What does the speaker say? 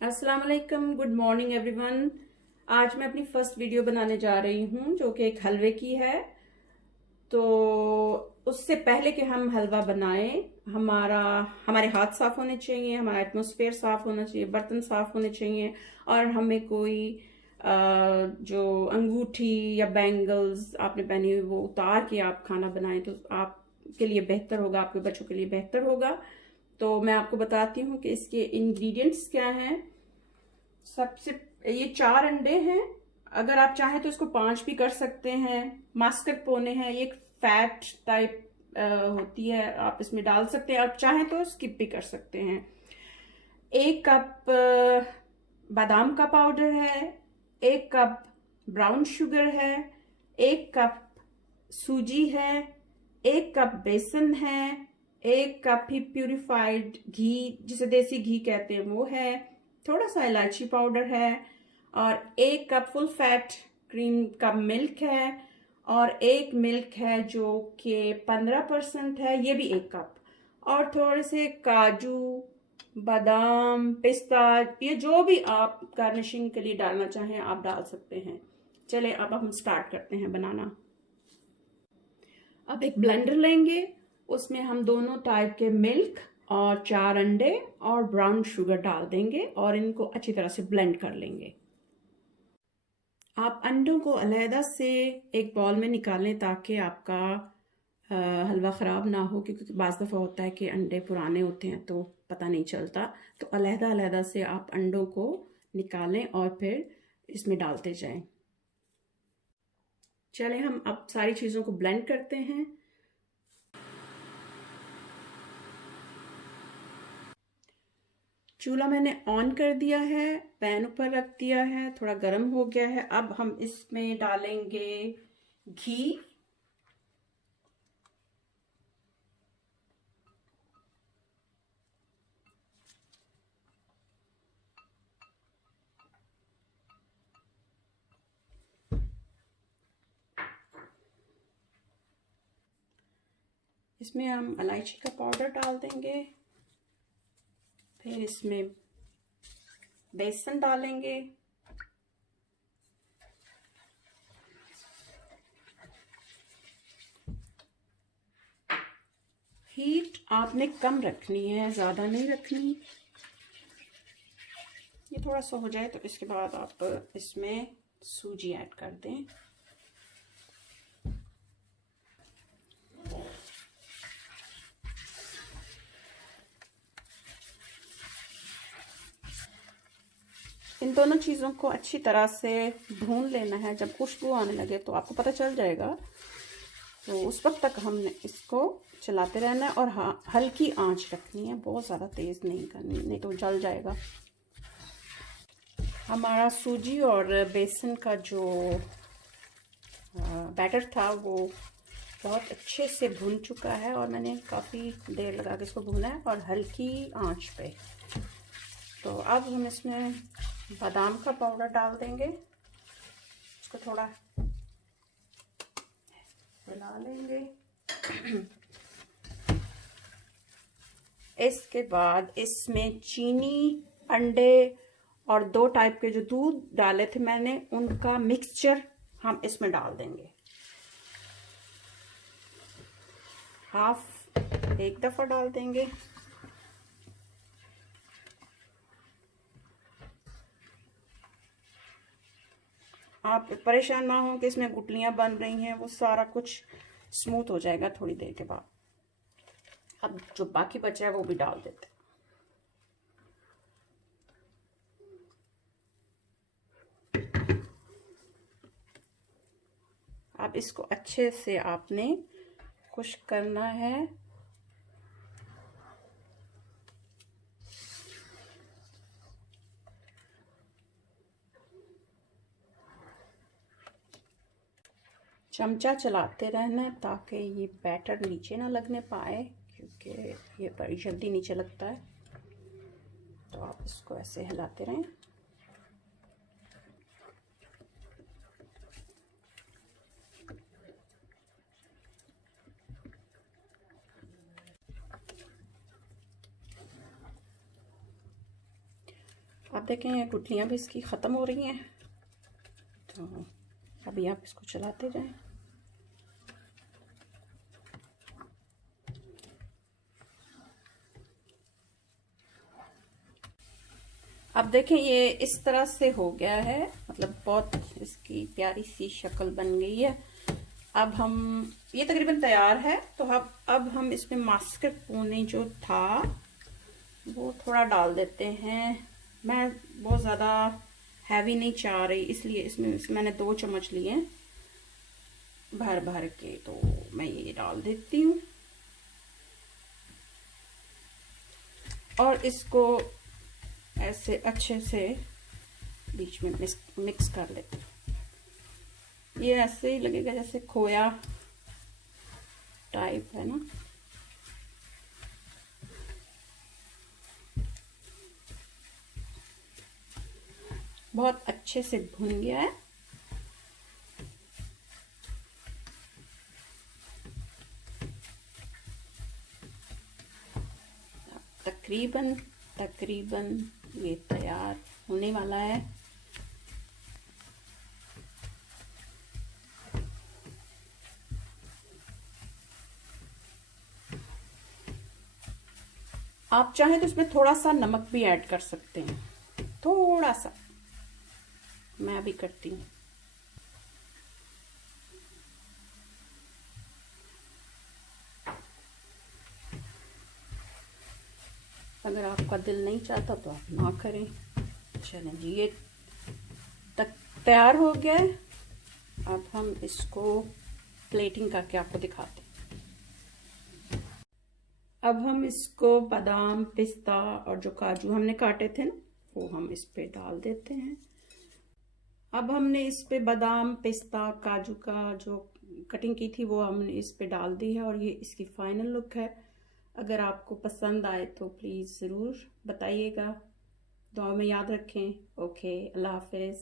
अस्सलाम वालेकुम, good morning everyone. आज मैं अपनी फर्स्ट वीडियो बनाने जा रही हूँ जो कि एक हलवे की है। तो उससे पहले कि हम हलवा बनाएं, हमारे हाथ साफ होने चाहिए, हमारा एटमॉस्फेयर साफ होना चाहिए, बर्तन साफ होने चाहिए। और हमें कोई जो अंगूठी या बैंगल्स आपने पहनी हुई वो उतार के आप खाना बनाएं तो आपके लिए बेहतर होगा, आपके बच्चों के लिए बेहतर होगा। तो मैं आपको बताती हूँ कि इसके इंग्रेडिएंट्स क्या हैं। सबसे ये 4 अंडे हैं। अगर आप चाहें तो इसको 5 भी कर सकते हैं। मास्करपोने हैं, ये एक फैट टाइप होती है, आप इसमें डाल सकते हैं। आप चाहें तो स्किप भी कर सकते हैं। 1 कप बादाम का पाउडर है। 1 कप ब्राउन शुगर है। 1 कप सूजी है। 1 कप बेसन है। 1 कप ही प्यूरिफाइड घी, जिसे देसी घी कहते हैं, वो है। थोड़ा सा इलायची पाउडर है। और 1 कप फुल फैट क्रीम का मिल्क है। और एक मिल्क है जो कि 15% है, ये भी 1 कप। और थोड़े से काजू, बादाम, पिस्ता, ये जो भी आप गार्निशिंग के लिए डालना चाहें आप डाल सकते हैं। चले अब हम स्टार्ट करते हैं बनाना। अब एक ब्लेंडर लेंगे, उसमें हम दोनों टाइप के मिल्क और 4 अंडे और ब्राउन शुगर डाल देंगे और इनको अच्छी तरह से ब्लेंड कर लेंगे। आप अंडों को अलहदा से एक बॉल में निकालें ताकि आपका हलवा ख़राब ना हो, क्योंकि बाज़ दफ़ा होता है कि अंडे पुराने होते हैं तो पता नहीं चलता। तो अलहदा अलहदा से आप अंडों को निकालें और फिर इसमें डालते जाएं। चलें हम अब सारी चीज़ों को ब्लेंड करते हैं। चूल्हा मैंने ऑन कर दिया है, पैन ऊपर रख दिया है, थोड़ा गर्म हो गया है। अब हम इसमें डालेंगे घी। इसमें हम इलायची का पाउडर डाल देंगे। फिर इसमें बेसन डालेंगे। हीट आपने कम रखनी है, ज़्यादा नहीं रखनी। ये थोड़ा सा हो जाए तो इसके बाद आप इसमें सूजी ऐड कर दें। इन दोनों चीज़ों को अच्छी तरह से भून लेना है। जब खुशबू आने लगे तो आपको पता चल जाएगा, तो उस वक्त तक हमने इसको चलाते रहना है और हाँ, हल्की आंच रखनी है, बहुत ज़्यादा तेज़ नहीं करनी, नहीं तो जल जाएगा। हमारा सूजी और बेसन का जो बैटर था वो बहुत अच्छे से भून चुका है और मैंने काफ़ी देर लगा के इसको भूना है और हल्की आंच पे। तो अब हम इसमें बादाम का पाउडर डाल देंगे, इसको थोड़ा हिला लेंगे। इसके बाद इसमें चीनी, अंडे और 2 टाइप के जो दूध डाले थे मैंने, उनका मिक्सचर हम इसमें डाल देंगे। हाफ एक दफ़ा डाल देंगे। आप परेशान ना हो कि इसमें गुटलियां बन रही हैं, वो सारा कुछ स्मूथ हो जाएगा थोड़ी देर के बाद। अब जो बाकी बचा है वो भी डाल देते हैं। अब इसको अच्छे से आपने खुश्क करना है। चमचा चलाते रहना है ताकि ये बैटर नीचे ना लगने पाए, क्योंकि ये बड़ी जल्दी नीचे लगता है। तो आप इसको ऐसे हिलाते रहें। आप देखें ये गुठलियाँ भी इसकी ख़त्म हो रही हैं, तो अभी आप इसको चलाते जाएं। अब देखें ये इस तरह से हो गया है, मतलब बहुत इसकी प्यारी सी शक्ल बन गई है। अब हम ये तकरीबन तैयार है, तो अब हम इसमें मास्करपोने जो था वो थोड़ा डाल देते हैं। मैं बहुत ज़्यादा हैवी नहीं चाह रही, इसलिए इसमें मैंने 2 चम्मच लिए भर भर के, तो मैं ये डाल देती हूँ और इसको ऐसे अच्छे से बीच में मिक्स कर लेते हैं। ये ऐसे ही लगेगा जैसे खोया टाइप है ना। बहुत अच्छे से भुन गया है। तकरीबन ये तैयार होने वाला है। आप चाहें तो इसमें थोड़ा सा नमक भी ऐड कर सकते हैं, थोड़ा सा, मैं भी करती हूँ। अगर आपका दिल नहीं चाहता तो आप ना करें। चलें जी, ये तैयार हो गया है। अब हम इसको प्लेटिंग करके आपको दिखाते हैं। अब हम इसको बादाम, पिस्ता और जो काजू हमने काटे थे ना, वो हम इस पे डाल देते हैं। अब हमने इस पे बादाम, पिस्ता, काजू का जो कटिंग की थी वो हमने इस पे डाल दी है और ये इसकी फाइनल लुक है। अगर आपको पसंद आए तो प्लीज़ ज़रूर बताइएगा। दुआ में याद रखें। ओके, अल्लाह हाफिज़।